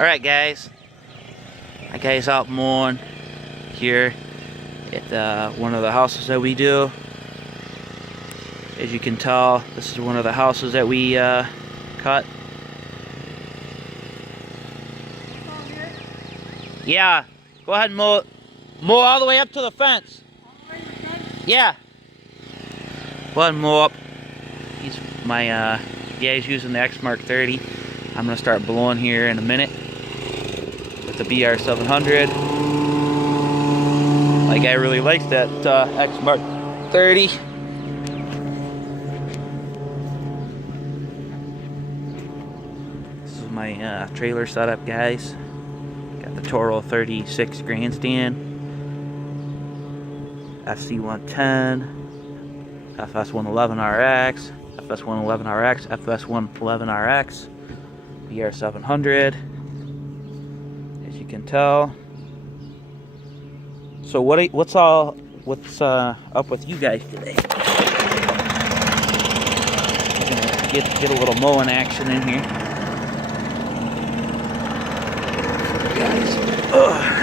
Alright guys, my guy's out mowing here at one of the houses that we do. As you can tell, this is one of the houses that we cut. Yeah, go ahead and mow all the way up to the fence. Yeah. Go ahead and mow up. He's my he's using the X Mark 30. I'm gonna start blowing here in a minute with the BR 700. My guy really likes that X Mark 30. This is my trailer setup, guys. Got the Toro 36 grandstand, FC110, FS111RX, FS111RX, FS111RX, BR 700. As you can tell. So what's up with you guys today? We're gonna get a little mowing action in here, guys. Ugh.